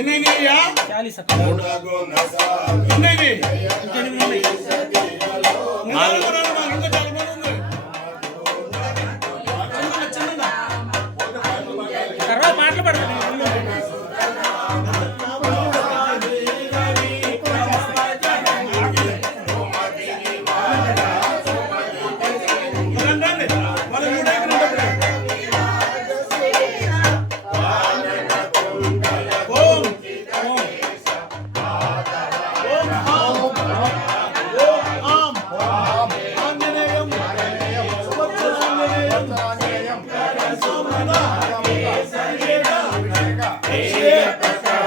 ఎన్నైనాయ్యా? ఎన్నైనాయి నాలుగు రెండు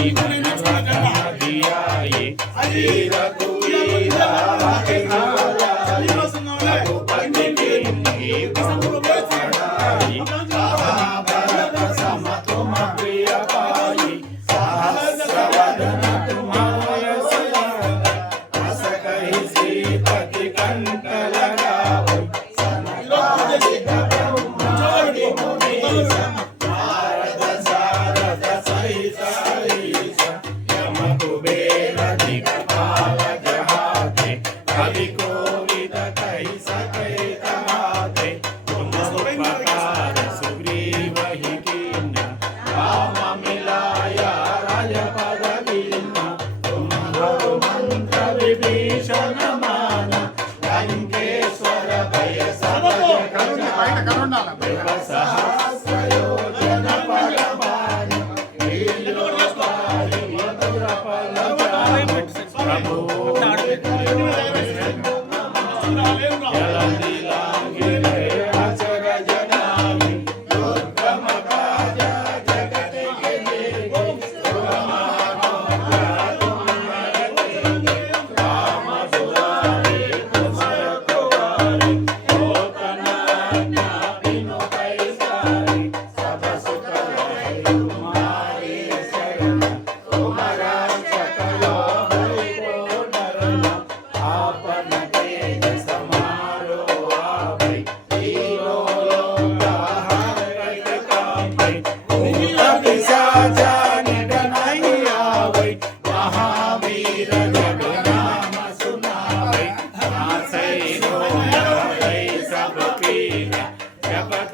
Amen. Não vem nada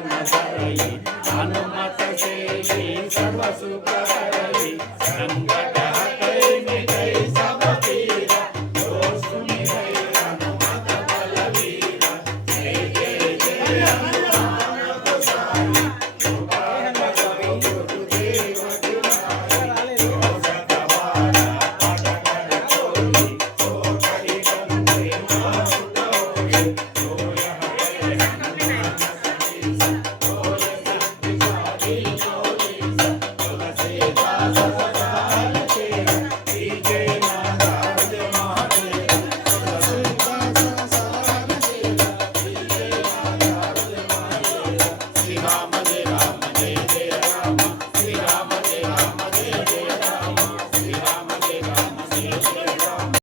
ಜ್ಞಾನದಾಯಿ Hanumat ಸೇವೆ ಸರ್ವ ಸುಖ